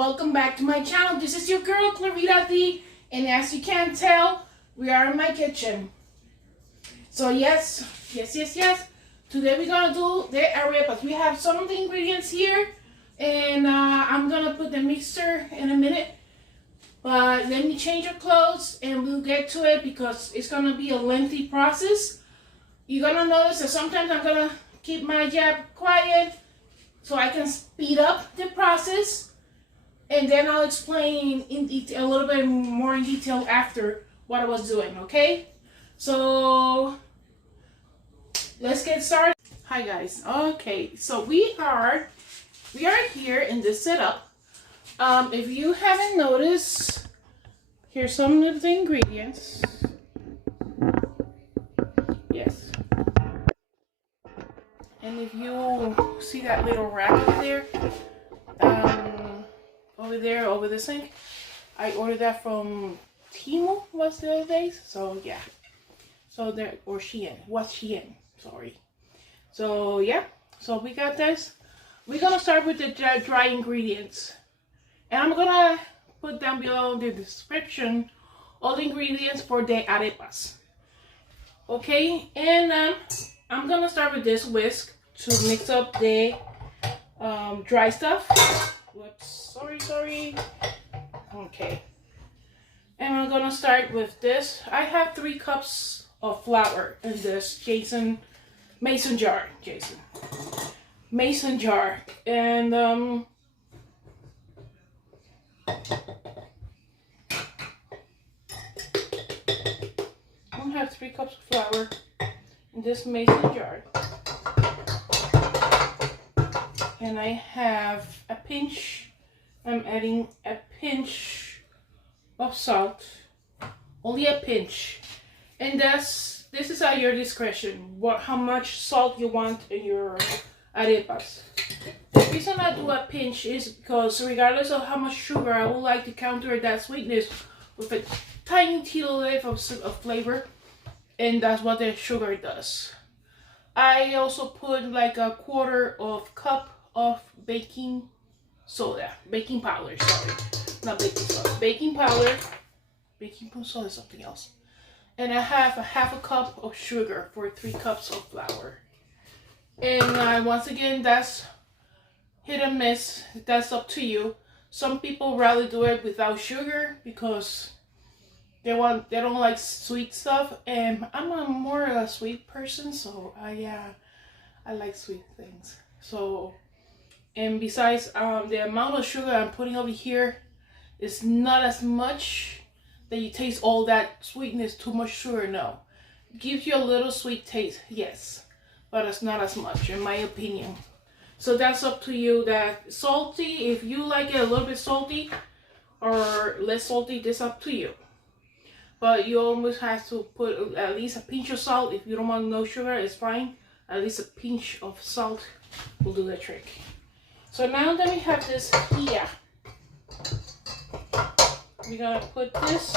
welcome back to my channel. This is your girl Clarita D, and as you can tell, we are in my kitchen. So yes, today we're gonna do the arepas. We have some of the ingredients here, and I'm gonna put the mixer in a minute, but let me change your clothes and we'll get to it because it's gonna be a lengthy process. You're gonna notice that sometimes I'm gonna keep my jab quiet so I can speed up the process, and then I'll explain in detail, a little bit more in detail after what I was doing, okay? So let's get started. Hi guys. Okay, so we are here in this setup. If you haven't noticed, here's some of the ingredients. Yes. And if you see that little rack over there, over the sink, I ordered that from Temu the other day. So yeah, so there, or Shein, sorry. So yeah, so we got this. We're gonna start with the dry ingredients, and I'm gonna put down below in the description all the ingredients for the arepas. Okay, and I'm gonna start with this whisk to mix up the dry stuff. Whoops, sorry. Okay, and I'm gonna start with this. I have 3 cups of flour in this mason jar, and I have 3 cups of flour in this mason jar, and I have a pinch. I'm adding a pinch of salt, only a pinch, and this is at your discretion. How much salt you want in your arepas. The reason I do a pinch is because regardless of how much sugar, I would like to counter that sweetness with a tiny teaspoon of flavor, and that's what the sugar does. I also put like a 1/4 cup of baking powder, sorry, not baking soda, baking powder. Baking soda is something else. And I have a 1/2 cup of sugar for 3 cups of flour. And once again, that's hit and miss. That's up to you. Some people rather do it without sugar because they don't like sweet stuff, and I'm more a sweet person, so I like sweet things. So, and besides, the amount of sugar I'm putting over here is not as much that you taste all that sweetness. Too much sugar, no. Gives you a little sweet taste, yes, but it's not as much, in my opinion. So that's up to you. That salty, if you like it a little bit salty or less salty, that's up to you. But you always have to put at least a pinch of salt. If you don't want no sugar, it's fine. At least a pinch of salt will do the trick. So now that we have this here, we're gonna put this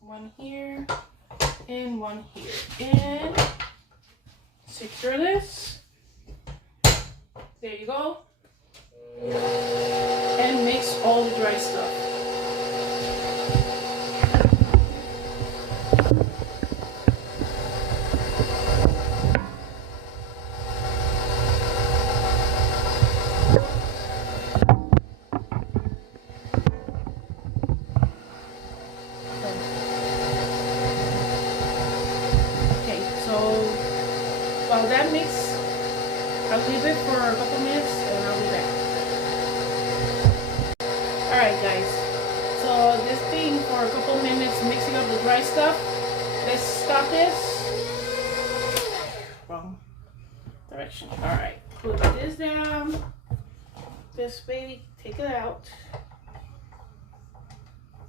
one here and one here, and secure this. There you go. And mix all the dry stuff. While that mix, I'll leave it for a couple minutes and I'll be back. Alright guys, so this thing for a couple minutes mixing up the dry stuff. Let's stop this. Wrong direction. Alright, put this down. This baby, take it out.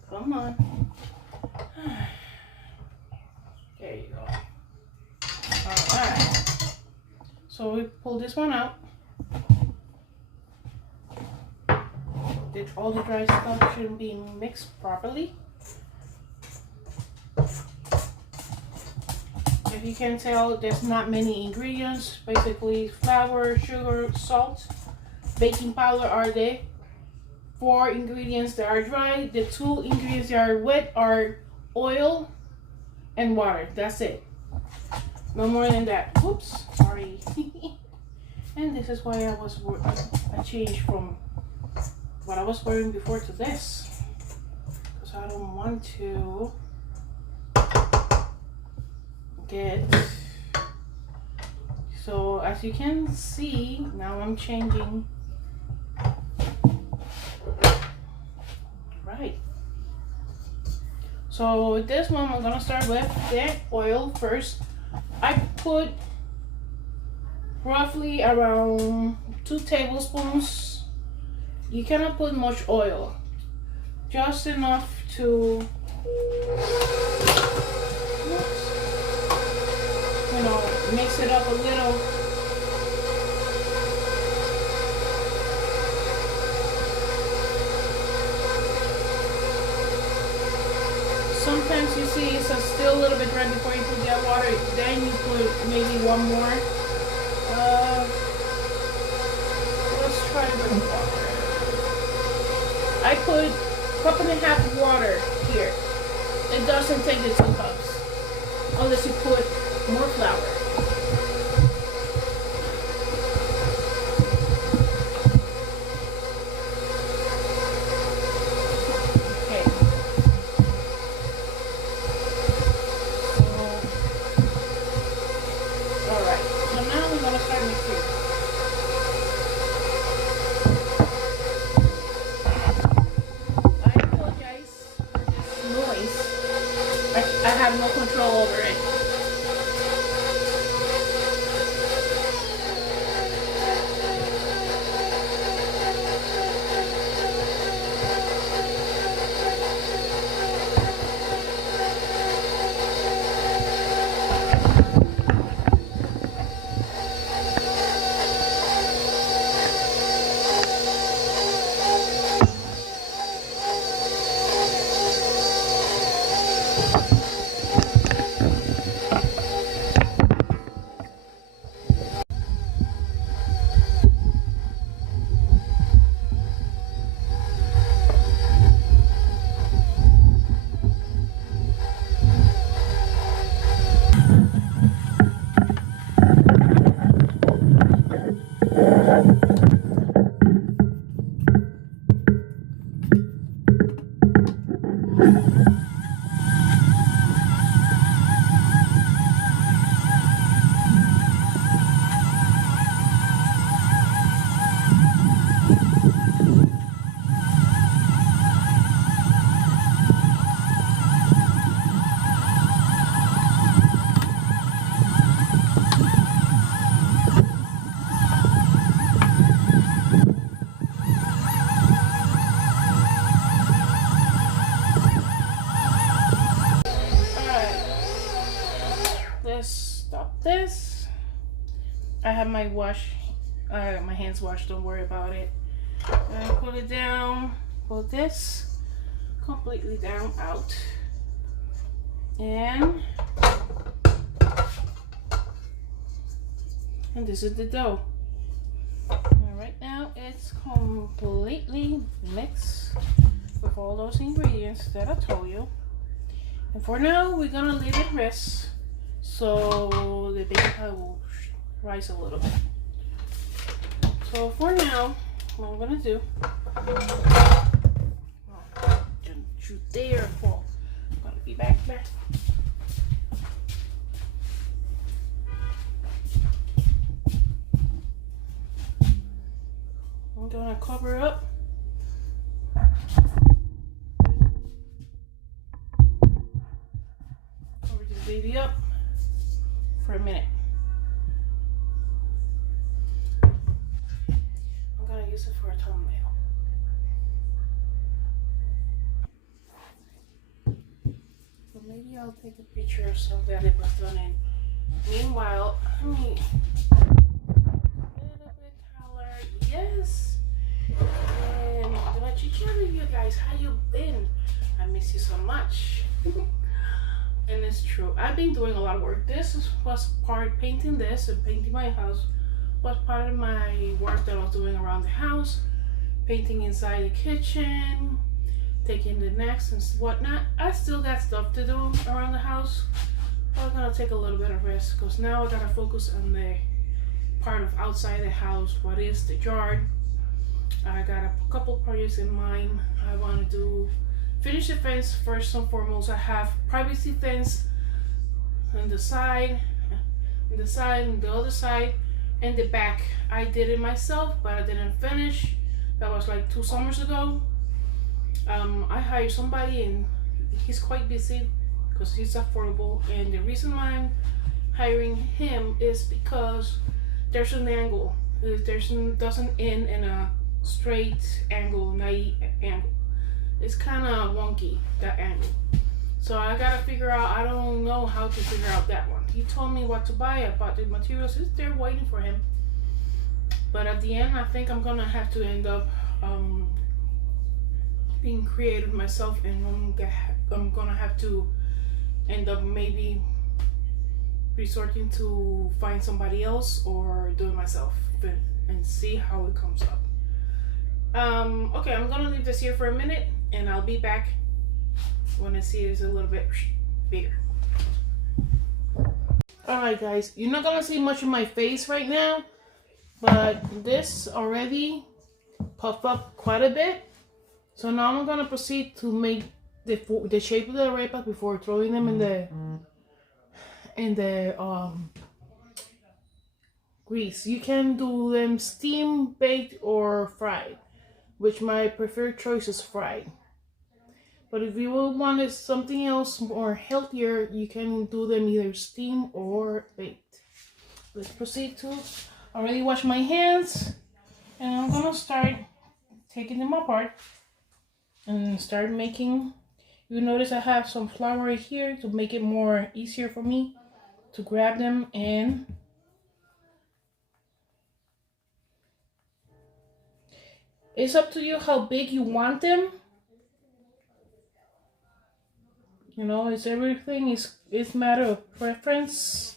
Come on. There you go. Alright. So we pull this one out. All the dry stuff shouldn't be mixed properly. If you can tell, there's not many ingredients. Basically flour, sugar, salt, baking powder are there. 4 ingredients that are dry. The 2 ingredients that are wet are oil and water. That's it. No more than that. Oops, sorry. And this is why I changed from what I was wearing before to this, because I don't want to get. So as you can see, now I'm changing. Right. So with this one, I'm gonna start with the oil first. I put roughly around 2 tablespoons. You cannot put much oil, just enough to, you know, mix it up a little. Sometimes you see it's still a little bit dry before you put that water. Then you put maybe one more. Let's try with water. I put 1.5 cups water here. It doesn't take the 2 cups unless you put more flour. I have no control over it. Stop this. I have my my hands washed, don't worry about it. Pull it down, pull this completely down out, and this is the dough. And right now it's completely mixed with all those ingredients that I told you. And for now, we're gonna leave it rest so the baking powder will rise a little bit. So for now, what I'm gonna do, don't you dare fall. I'm gonna be back. I'm gonna cover up. Cover this baby up for a minute. I'm gonna use it for a thumbnail. So maybe I'll take a picture so that it was done in. Meanwhile, let me a little bit taller. Yes. And I'm gonna check in with you guys. How you been? I miss you so much. And it's true. I've been doing a lot of work. Was part painting this and painting my house was part of my work that I was doing around the house. painting inside the kitchen, taking the necks and whatnot. I still got stuff to do around the house. I'm gonna take a little bit of risk because now I gotta focus on the part of outside the house, what is the yard. I got a couple projects in mind. I want to do finish the fence first and foremost. I have privacy fence on the side, and the other side, and the back. I did it myself, but I didn't finish. That was like 2 summers ago. I hired somebody, and he's quite busy because he's affordable. And the reason why I'm hiring him is because there's an angle. Doesn't end in a straight angle, naive angle. It's kind of wonky, that angle. So I gotta figure out. I don't know how to figure out that one. He told me what to buy. I bought the materials. It's there waiting for him. But at the end, I think I'm gonna have to end up being creative myself, and I'm gonna have to end up maybe resorting to find somebody else or do it myself and see how it comes up. Okay, I'm gonna leave this here for a minute, and I'll be back when I see it's a little bit bigger. Alright guys, you're not gonna see much of my face right now, but this already puffed up quite a bit. So now I'm gonna proceed to make the shape of the arepas before throwing them in the grease. You can do them steam, baked, or fried, which my preferred choice is fried. But if you want something else more healthier, you can do them either steam or baked. Let's proceed to already wash my hands, and I'm gonna start taking them apart and start making. You notice I have some flour right here to make it more easier for me to grab them, and it's up to you how big you want them. You know, it's everything is matter of preference.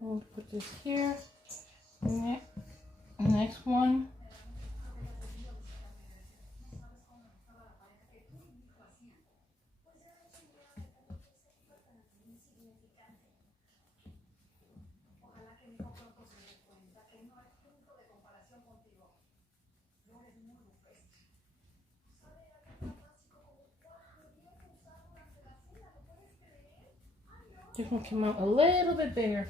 We'll put this here. Next one. This one came out a little bit bigger.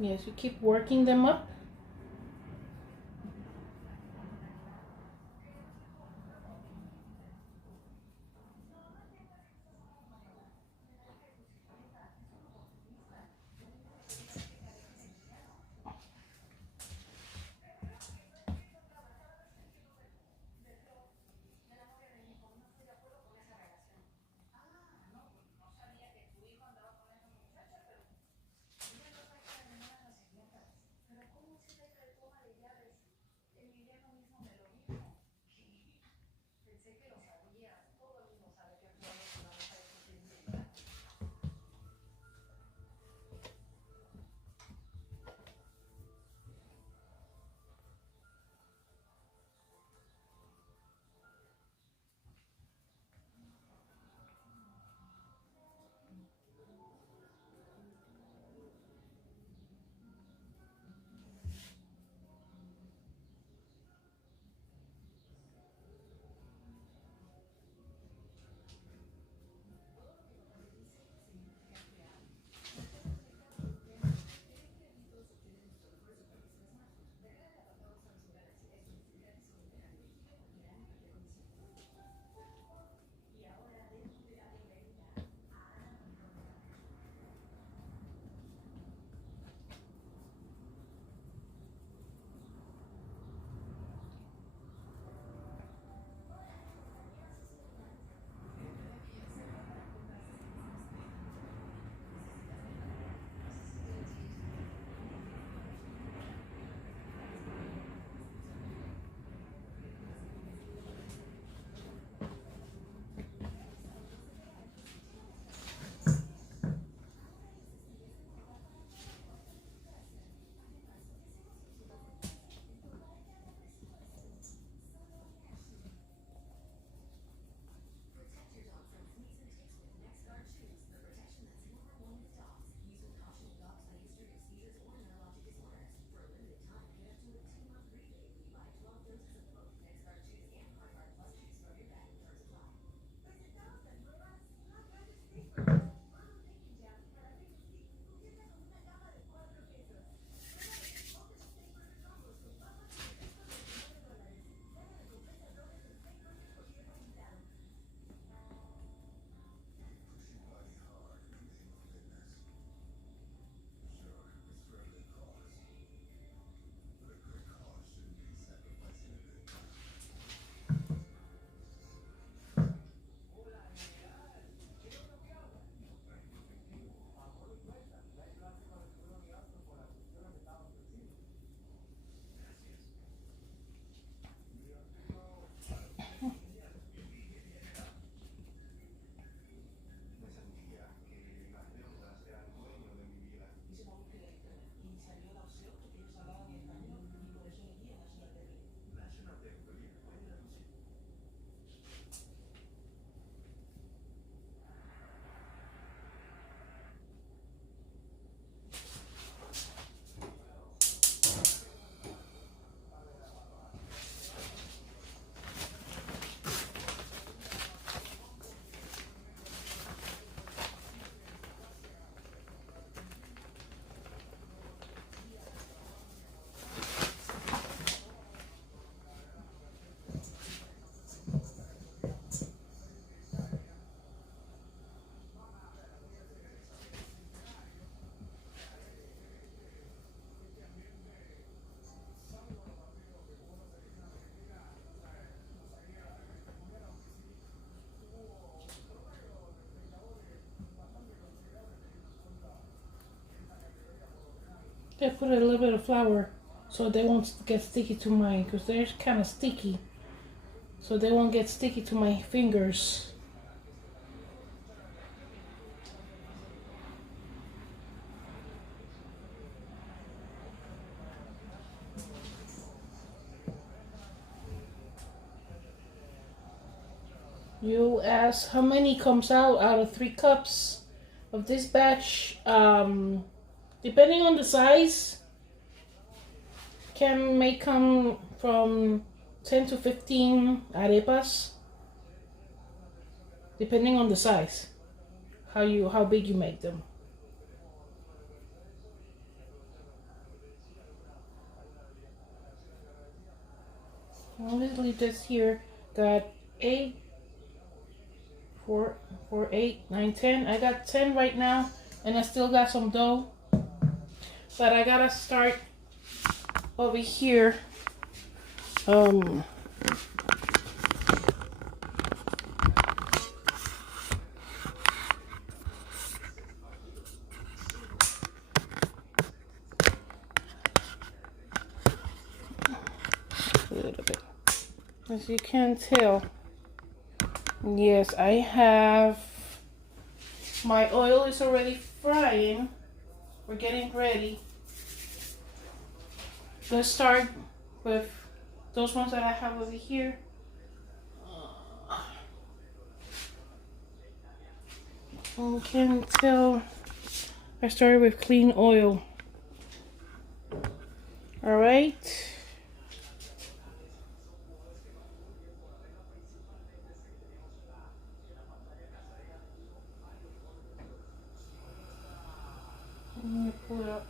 Yes, you keep working them up. I put a little bit of flour so they won't get sticky to my, because they're kind of sticky. So they won't get sticky to my fingers. You ask how many comes out of 3 cups of this batch. Depending on the size, may come from 10 to 15 arepas. Depending on the size, how big you make them. I'll just leave this here. Got 8, 4, 8, 9, 10. I got 10 right now, and I still got some dough. But I gotta start over here. A little bit. As you can tell, yes, I have, my oil is already frying. We're getting ready. Let's start with those ones that I have over here. You can tell I started with clean oil. All right. Let me pull it up.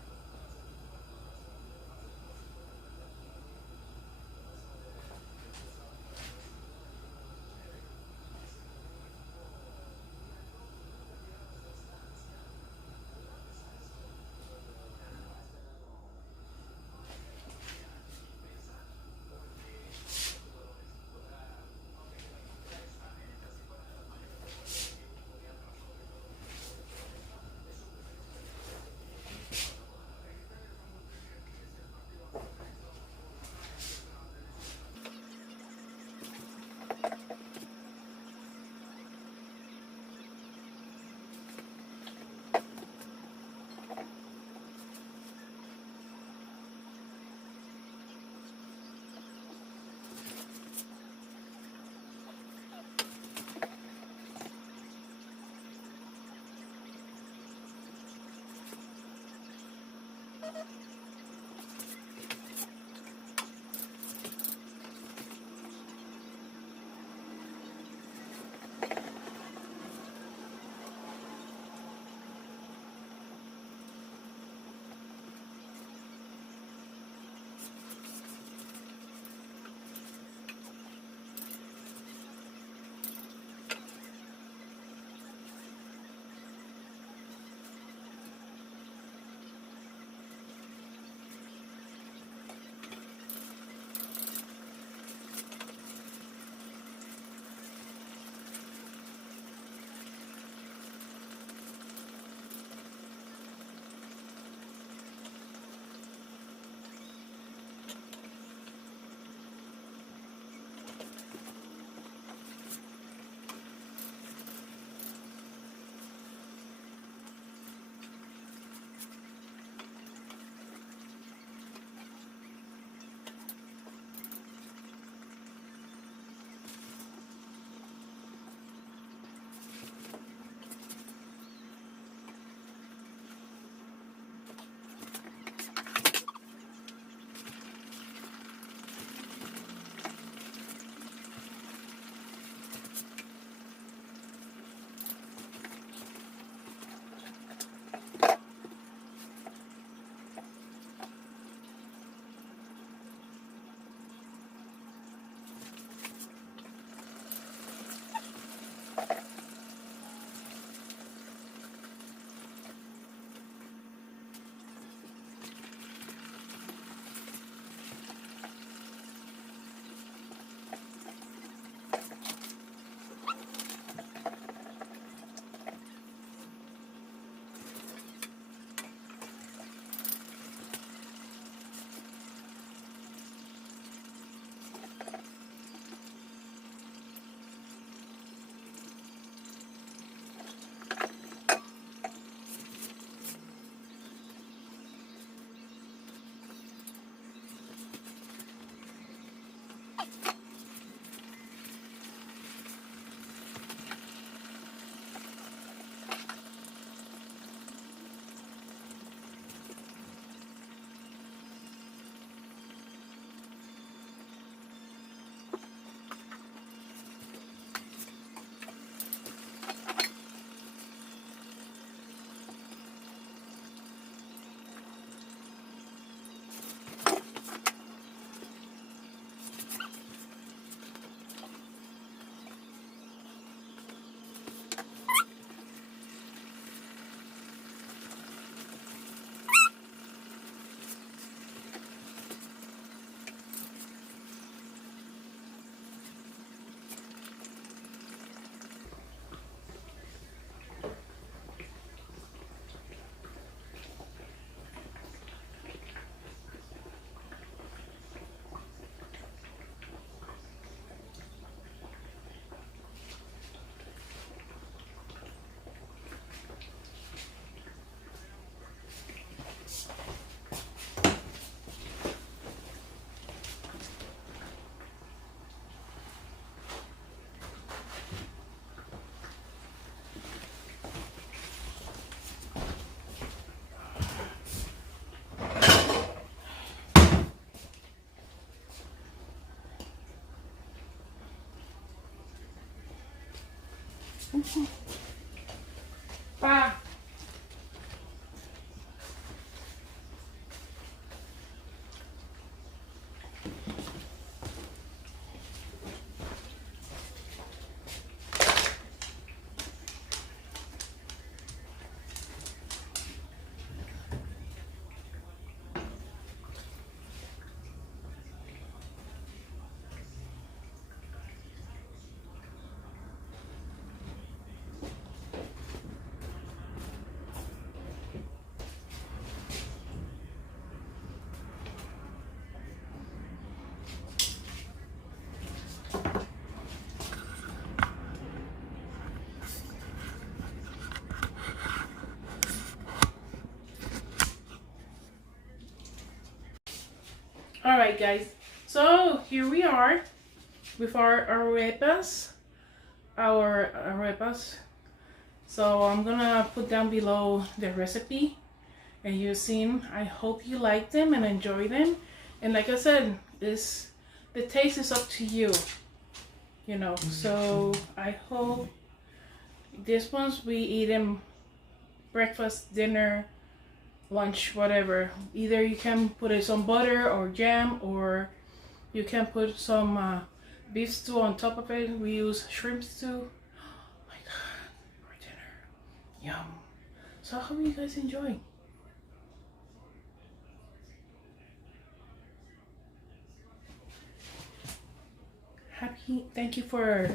Pa. Alright guys, so here we are with our arepas. So I'm gonna put down below the recipe and you've seen. I hope you like them and enjoy them. And like I said, the taste is up to you, you know. So I hope these ones we eat them breakfast, dinner, lunch, whatever. Either you can put it some butter or jam, or you can put some beef stew on top of it. We use shrimp stew. Oh my god, for dinner. Yum. So I hope you guys enjoy. Thank you for,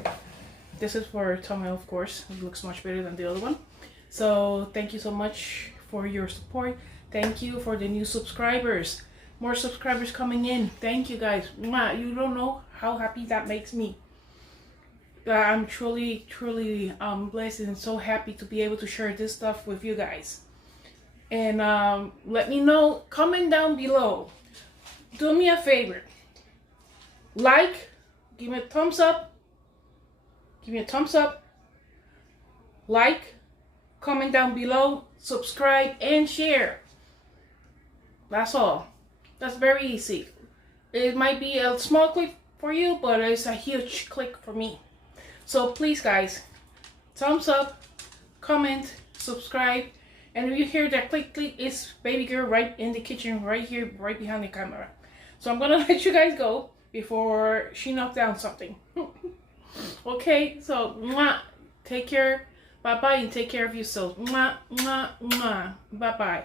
this is for Tommy, of course. It looks much better than the other one. So thank you so much for your support. Thank you for the new subscribers. More subscribers coming in. Thank you guys. Mwah. You don't know how happy that makes me. I'm truly blessed and so happy to be able to share this stuff with you guys. And let me know, comment down below. Do me a favor. Like, give me a thumbs up. Give me a thumbs up. Like, comment down below, subscribe, and share. That's all. That's very easy. It might be a small click for you, but it's a huge click for me. So please guys, thumbs up, comment, subscribe, and if you hear that click, it's baby girl right in the kitchen, right here, right behind the camera. So I'm gonna let you guys go before she knocks down something. Okay, so mwah, take care. Bye-bye and take care of yourselves. Mwah, mwah, mwah. Bye-bye.